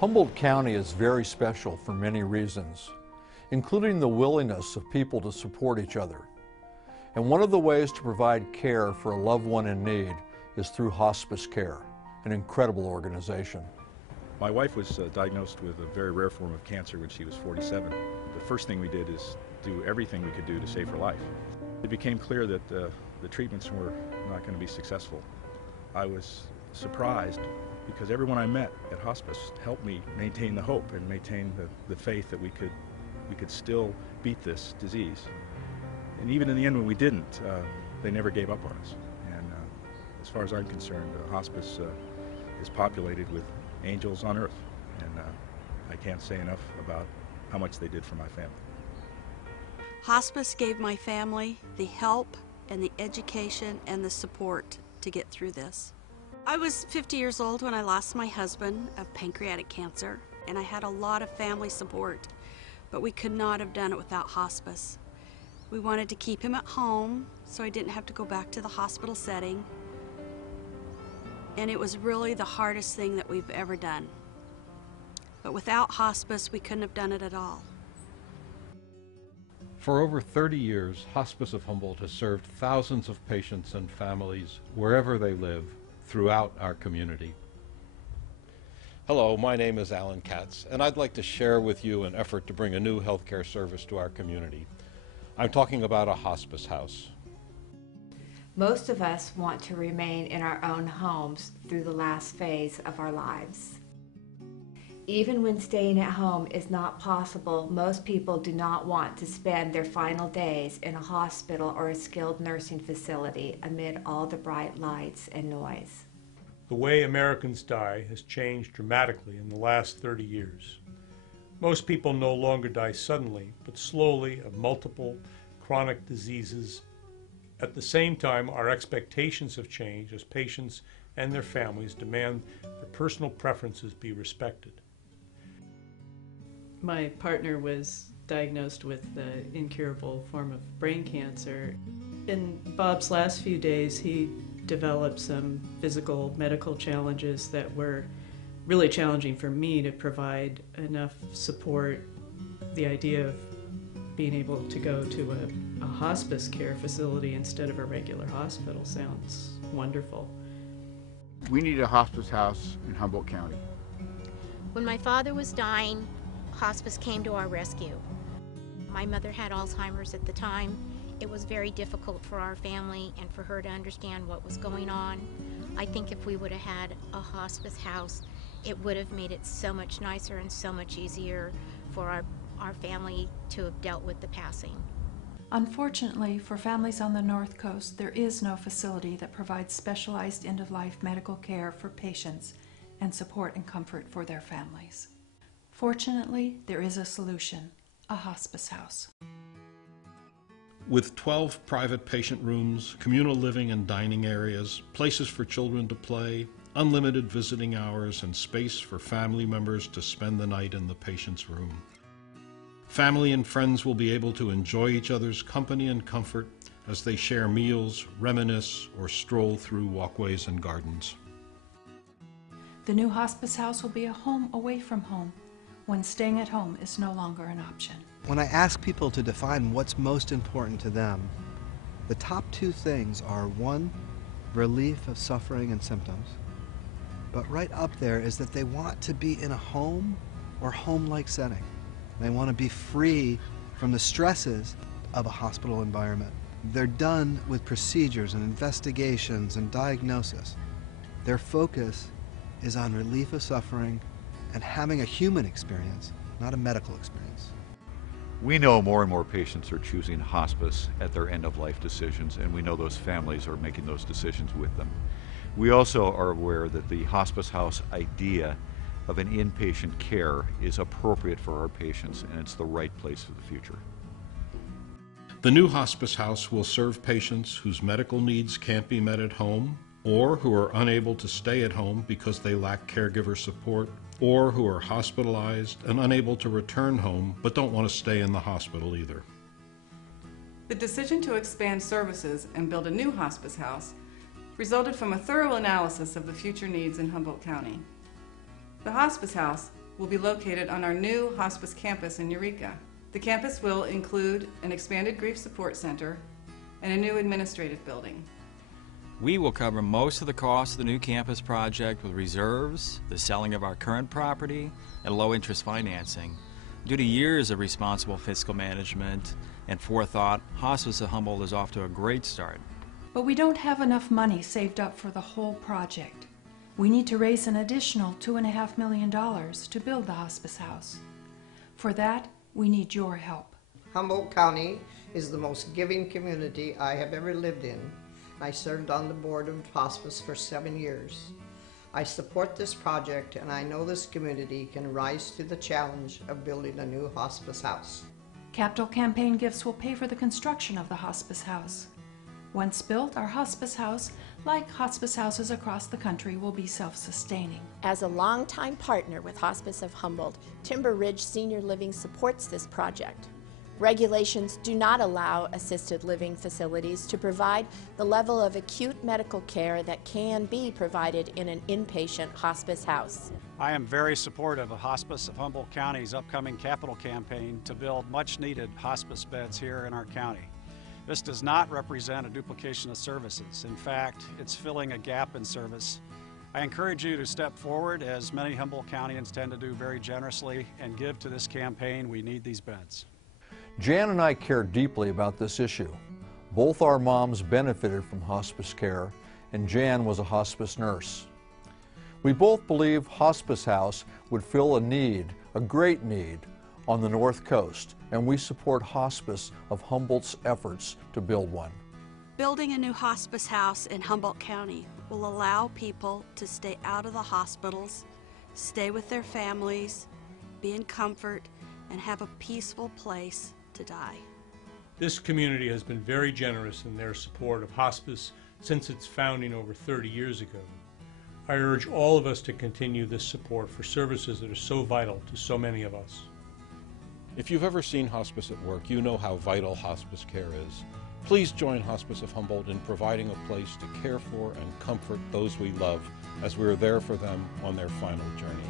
Humboldt County is very special for many reasons, including the willingness of people to support each other. And one of the ways to provide care for a loved one in need is through hospice care, an incredible organization. My wife was diagnosed with a very rare form of cancer when she was 47. The first thing we did is do everything we could do to save her life. It became clear that the treatments were not going to be successful. I was surprised because everyone I met at hospice helped me maintain the hope and maintain the faith that we could still beat this disease. And even in the end when we didn't, they never gave up on us. And as far as I'm concerned, hospice is populated with angels on earth, and I can't say enough about how much they did for my family. Hospice gave my family the help and the education and the support to get through this. I was 50 years old when I lost my husband of pancreatic cancer, and I had a lot of family support, but we could not have done it without hospice. We wanted to keep him at home so I didn't have to go back to the hospital setting, and it was really the hardest thing that we've ever done. But without hospice, we couldn't have done it at all. For over 30 years, Hospice of Humboldt has served thousands of patients and families wherever they live throughout our community. Hello, my name is Alan Katz, and I'd like to share with you an effort to bring a new healthcare service to our community. I'm talking about a hospice house. Most of us want to remain in our own homes through the last phase of our lives. Even when staying at home is not possible, most people do not want to spend their final days in a hospital or a skilled nursing facility amid all the bright lights and noise. The way Americans die has changed dramatically in the last 30 years. Most people no longer die suddenly, but slowly of multiple chronic diseases. At the same time, our expectations have changed as patients and their families demand their personal preferences be respected. My partner was diagnosed with the incurable form of brain cancer. In Bob's last few days, he developed some physical medical challenges that were really challenging for me to provide enough support. The idea of being able to go to a hospice care facility instead of a regular hospital sounds wonderful. We need a hospice house in Humboldt County. When my father was dying, hospice came to our rescue. My mother had Alzheimer's at the time. It was very difficult for our family and for her to understand what was going on. I think if we would have had a hospice house, it would have made it so much nicer and so much easier for our family to have dealt with the passing. Unfortunately, for families on the North Coast, there is no facility that provides specialized end-of-life medical care for patients and support and comfort for their families. Fortunately, there is a solution, a hospice house. With 12 private patient rooms, communal living and dining areas, places for children to play, unlimited visiting hours, and space for family members to spend the night in the patient's room. Family and friends will be able to enjoy each other's company and comfort as they share meals, reminisce, or stroll through walkways and gardens. The new hospice house will be a home away from home, when staying at home is no longer an option. When I ask people to define what's most important to them, the top two things are, one, relief of suffering and symptoms, but right up there is that they want to be in a home or home-like setting. They want to be free from the stresses of a hospital environment. They're done with procedures and investigations and diagnosis. Their focus is on relief of suffering and having a human experience, not a medical experience. We know more and more patients are choosing hospice at their end-of-life decisions, and we know those families are making those decisions with them. We also are aware that the hospice house idea of an inpatient care is appropriate for our patients, and it's the right place for the future. The new hospice house will serve patients whose medical needs can't be met at home, or who are unable to stay at home because they lack caregiver support, or who are hospitalized and unable to return home but don't want to stay in the hospital either. The decision to expand services and build a new hospice house resulted from a thorough analysis of the future needs in Humboldt County. The hospice house will be located on our new hospice campus in Eureka. The campus will include an expanded grief support center and a new administrative building. We will cover most of the cost of the new campus project with reserves, the selling of our current property, and low-interest financing. Due to years of responsible fiscal management and forethought, Hospice of Humboldt is off to a great start. But we don't have enough money saved up for the whole project. We need to raise an additional $2.5 million to build the hospice house. For that, we need your help. Humboldt County is the most giving community I have ever lived in. I served on the board of hospice for 7 years. I support this project, and I know this community can rise to the challenge of building a new hospice house. Capital campaign gifts will pay for the construction of the hospice house. Once built, our hospice house, like hospice houses across the country, will be self-sustaining. As a longtime partner with Hospice of Humboldt, Timber Ridge Senior Living supports this project. Regulations do not allow assisted living facilities to provide the level of acute medical care that can be provided in an inpatient hospice house. I am very supportive of Hospice of Humboldt County's upcoming capital campaign to build much-needed hospice beds here in our county. This does not represent a duplication of services. In fact, it's filling a gap in service. I encourage you to step forward, as many Humboldt Countyans tend to do very generously, and give to this campaign. We need these beds. Jan and I care deeply about this issue. Both our moms benefited from hospice care, and Jan was a hospice nurse. We both believe Hospice House would fill a need, a great need, on the North Coast, and we support Hospice of Humboldt's efforts to build one. Building a new hospice house in Humboldt County will allow people to stay out of the hospitals, stay with their families, be in comfort, and have a peaceful place to die. This community has been very generous in their support of hospice since its founding over 30 years ago. I urge all of us to continue this support for services that are so vital to so many of us. If you've ever seen hospice at work, you know how vital hospice care is. Please join Hospice of Humboldt in providing a place to care for and comfort those we love as we are there for them on their final journey.